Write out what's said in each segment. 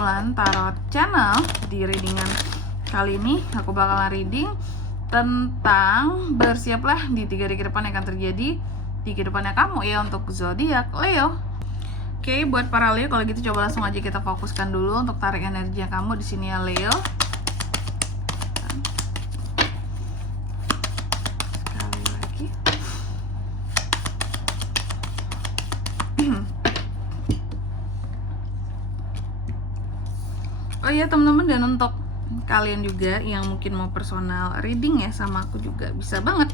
Wulan Tarot Channel. Di readingan kali ini aku bakalan reading tentang bersiaplah di 3 hari ke depan yang akan terjadi di kehidupannya kamu ya untuk zodiak Leo. Oke, buat para Leo kalau gitu coba langsung aja kita fokuskan dulu untuk tarik energi kamu di sini ya Leo. Sekali lagi. Oh iya teman-teman, dan untuk kalian juga yang mungkin mau personal reading ya sama aku juga bisa banget.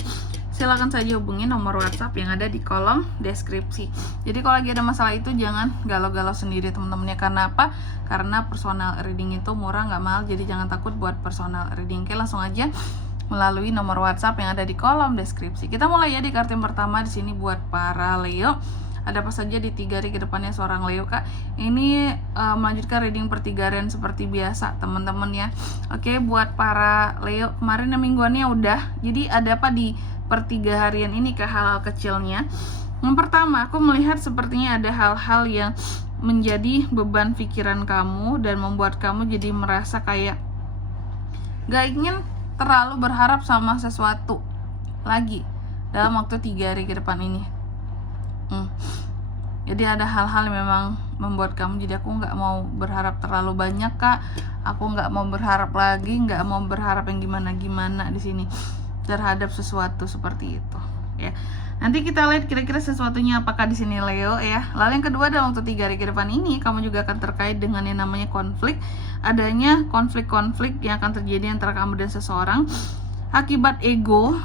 Silahkan saja hubungi nomor WhatsApp yang ada di kolom deskripsi. Jadi kalau lagi ada masalah itu jangan galau-galau sendiri teman-teman ya. Karena apa? Karena personal reading itu murah nggak mahal. Jadi jangan takut buat personal reading. Oke, langsung aja melalui nomor WhatsApp yang ada di kolom deskripsi. Kita mulai ya di kartu yang pertama di sini buat para Leo. Ada apa saja di 3 hari ke depannya seorang Leo kak? Ini melanjutkan reading per 3 harian seperti biasa teman-teman ya. Oke, buat para Leo kemarin mingguannya udah. Jadi ada apa di per 3 harian ini ke hal-hal kecilnya? Yang pertama aku melihat sepertinya ada hal-hal yang menjadi beban pikiran kamu dan membuat kamu jadi merasa kayak gak ingin terlalu berharap sama sesuatu lagi dalam waktu 3 hari ke depan ini. Jadi ada hal-hal yang memang membuat kamu jadi aku nggak mau berharap terlalu banyak kak, aku nggak mau berharap lagi, nggak mau berharap yang gimana-gimana di sini terhadap sesuatu seperti itu ya. Nanti kita lihat kira-kira sesuatunya apakah di sini Leo ya. Lalu yang kedua dalam waktu 3 hari ke depan ini kamu juga akan terkait dengan yang namanya konflik, adanya konflik-konflik yang akan terjadi antara kamu dan seseorang akibat ego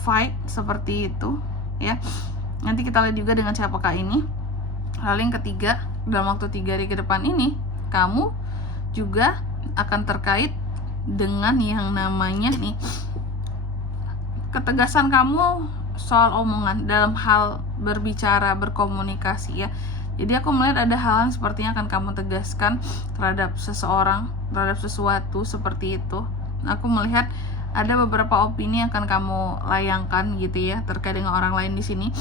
fight seperti itu ya. Nanti kita lihat juga dengan siapakah ini. Lalu yang ketiga, dalam waktu 3 hari ke depan ini, kamu juga akan terkait dengan yang namanya nih, ketegasan kamu soal omongan dalam hal berbicara, berkomunikasi ya. Jadi aku melihat ada hal yang sepertinya akan kamu tegaskan terhadap seseorang, terhadap sesuatu seperti itu. Aku melihat ada beberapa opini yang akan kamu layangkan gitu ya terkait dengan orang lain di sini.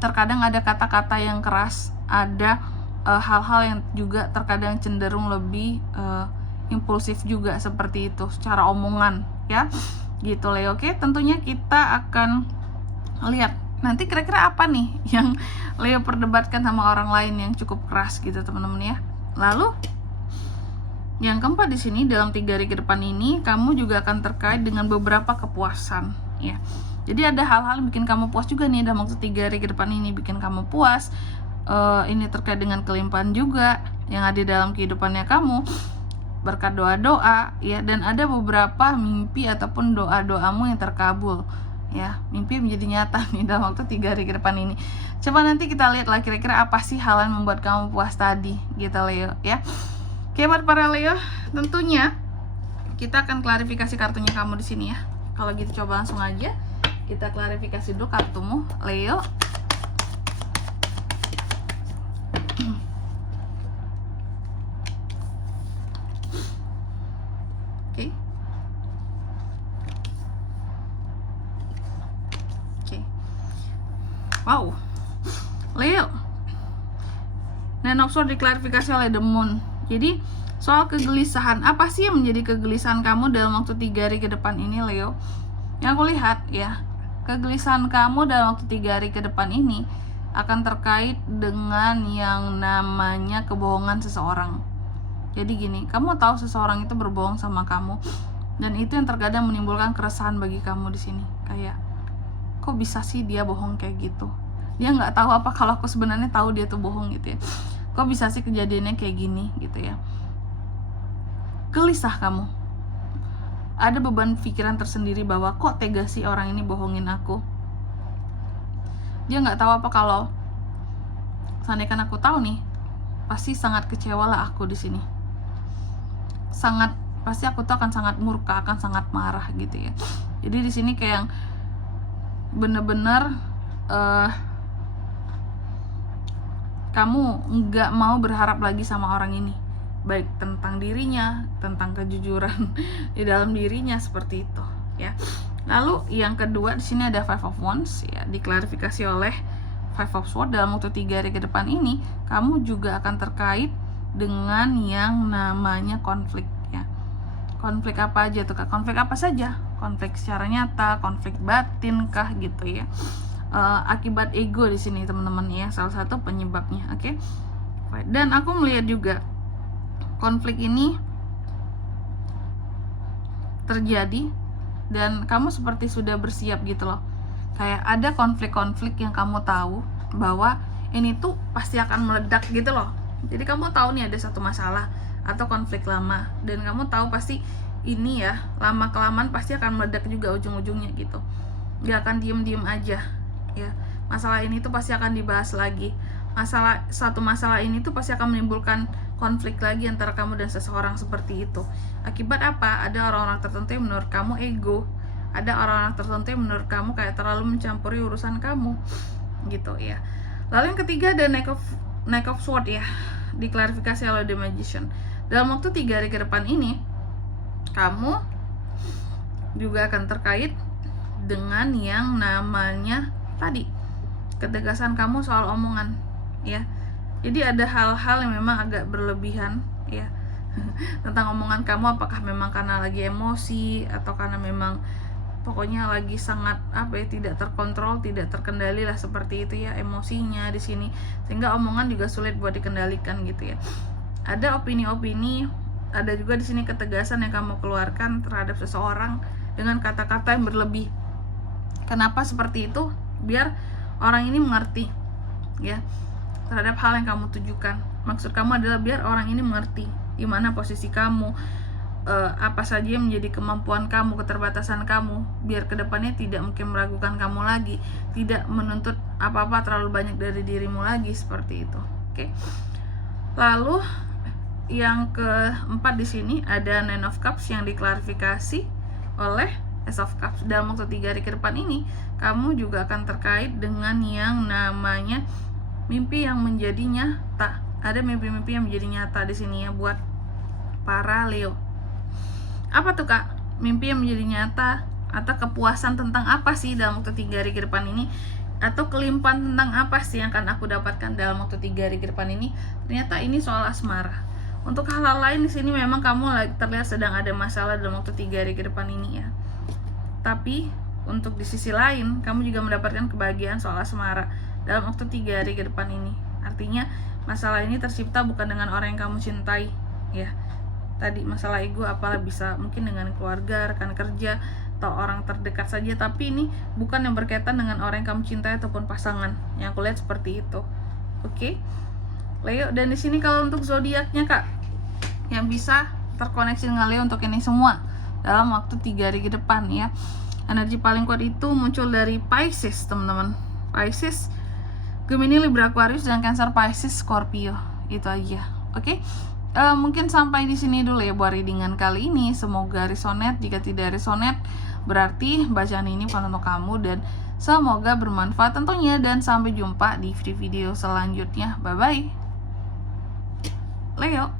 Terkadang ada kata-kata yang keras, ada hal-hal yang juga terkadang cenderung lebih impulsif juga seperti itu secara omongan ya gitu Leo. Oke, tentunya kita akan lihat nanti kira-kira apa nih yang Leo perdebatkan sama orang lain yang cukup keras gitu teman-teman ya. Lalu yang keempat di sini dalam 3 hari ke depan ini kamu juga akan terkait dengan beberapa kepuasan ya. Jadi ada hal-hal yang bikin kamu puas juga nih dalam waktu 3 hari ke depan ini, bikin kamu puas. Ini terkait dengan kelimpahan juga yang ada dalam kehidupannya kamu berkat doa-doa ya, dan ada beberapa mimpi ataupun doa-doamu yang terkabul ya, mimpi menjadi nyata nih dalam waktu 3 hari ke depan ini. Coba nanti kita lihat lah kira-kira apa sih hal yang membuat kamu puas tadi gitu Leo ya. Oke, buat para Leo tentunya kita akan klarifikasi kartunya kamu di sini ya. Kalau gitu coba langsung aja kita klarifikasi dulu kartumu Leo. Oke. Wow, Leo, Nine of Swords diklarifikasi oleh The Moon. Jadi soal kegelisahan, apa sih yang menjadi kegelisahan kamu dalam waktu 3 hari ke depan ini Leo? Yang aku lihat ya, kegelisahan kamu dalam waktu 3 hari ke depan ini akan terkait dengan yang namanya kebohongan seseorang. Jadi gini, kamu tahu seseorang itu berbohong sama kamu, dan itu yang terkadang menimbulkan keresahan bagi kamu di sini. Kayak, kok bisa sih dia bohong kayak gitu? Dia nggak tahu apa kalau aku sebenarnya tahu dia tuh bohong gitu ya. Kok bisa sih kejadiannya kayak gini gitu ya? Gelisah kamu. Ada beban pikiran tersendiri bahwa kok tega sih orang ini bohongin aku. Dia nggak tahu apa kalau seandainya aku tahu nih, pasti sangat kecewa lah aku di sini. Pasti aku tuh akan sangat murka, akan sangat marah gitu ya. Jadi di sini kayak yang bener-bener kamu nggak mau berharap lagi sama orang ini, baik tentang dirinya, tentang kejujuran di dalam dirinya seperti itu ya. Lalu yang kedua di sini ada Five of Wands ya, diklarifikasi oleh Five of Swords. Dalam waktu 3 hari ke depan ini kamu juga akan terkait dengan yang namanya konflik ya. Konflik apa aja tuh Kak? Konflik apa saja? Konflik secara nyata, konflik batin kah gitu ya. Akibat ego di sini teman-teman ya, salah satu penyebabnya. Oke. Dan aku melihat juga konflik ini terjadi dan kamu seperti sudah bersiap gitu loh. Kayak ada konflik-konflik yang kamu tahu bahwa ini tuh pasti akan meledak gitu loh. Jadi kamu tahu nih ada satu masalah atau konflik lama, dan kamu tahu pasti ini ya lama kelamaan pasti akan meledak juga ujung-ujungnya gitu. Gak akan diem-diem aja ya. Masalah ini tuh pasti akan dibahas lagi. Satu masalah ini tuh pasti akan menimbulkan konflik lagi antara kamu dan seseorang seperti itu. Akibat apa? Ada orang-orang tertentu yang menurut kamu ego, ada orang-orang tertentu yang menurut kamu kayak terlalu mencampuri urusan kamu gitu ya. Lalu yang ketiga ada Knight of Swords ya, diklarifikasi oleh The Magician. Dalam waktu 3 hari ke depan ini kamu juga akan terkait dengan yang namanya tadi ketegasan kamu soal omongan ya. Jadi ada hal-hal yang memang agak berlebihan ya tentang omongan kamu, apakah memang karena lagi emosi atau karena memang pokoknya lagi sangat tidak terkontrol, tidak terkendali lah seperti itu ya emosinya di sini, sehingga omongan juga sulit buat dikendalikan gitu ya. Ada opini-opini, ada juga di sini ketegasan yang kamu keluarkan terhadap seseorang dengan kata-kata yang berlebih. Kenapa seperti itu? Biar orang ini mengerti ya terhadap hal yang kamu tujukan. Maksud kamu adalah biar orang ini mengerti di mana posisi kamu, apa saja yang menjadi kemampuan kamu, keterbatasan kamu, biar kedepannya tidak mungkin meragukan kamu lagi, tidak menuntut apa-apa terlalu banyak dari dirimu lagi seperti itu. Oke. Lalu yang keempat di sini ada Nine of Cups yang diklarifikasi oleh Ace of Cups. Dalam waktu 3 hari ke depan ini kamu juga akan terkait dengan yang namanya mimpi yang menjadi nyata. Ada mimpi-mimpi yang menjadi nyata di sini ya buat para Leo. Apa tuh Kak? Mimpi yang menjadi nyata atau kepuasan tentang apa sih dalam waktu 3 hari ke depan ini? Atau kelimpahan tentang apa sih yang akan aku dapatkan dalam waktu 3 hari ke depan ini? Ternyata ini soal asmara. Untuk hal-hal lain di sini memang kamu terlihat sedang ada masalah dalam waktu 3 hari ke depan ini ya. Tapi untuk di sisi lain kamu juga mendapatkan kebahagiaan soal asmara dalam waktu 3 hari ke depan ini. Artinya masalah ini tercipta bukan dengan orang yang kamu cintai ya. Tadi masalah ego apalah bisa mungkin dengan keluarga, rekan kerja, atau orang terdekat saja, tapi ini bukan yang berkaitan dengan orang yang kamu cintai ataupun pasangan. Yang aku lihat seperti itu. Oke. Leo, dan di sini kalau untuk zodiaknya Kak yang bisa terkoneksi dengan Leo untuk ini semua dalam waktu 3 hari ke depan ya. Energi paling kuat itu muncul dari Pisces, teman-teman. Pisces, Gemini, Libra, Aquarius, dan Cancer, Pisces, Scorpio. Itu aja. Oke. Mungkin sampai di sini dulu ya buat readingan kali ini. Semoga resonate. Jika tidak resonate, berarti bacaan ini bukan untuk kamu, dan semoga bermanfaat tentunya. Dan sampai jumpa di video selanjutnya. Bye bye Leo.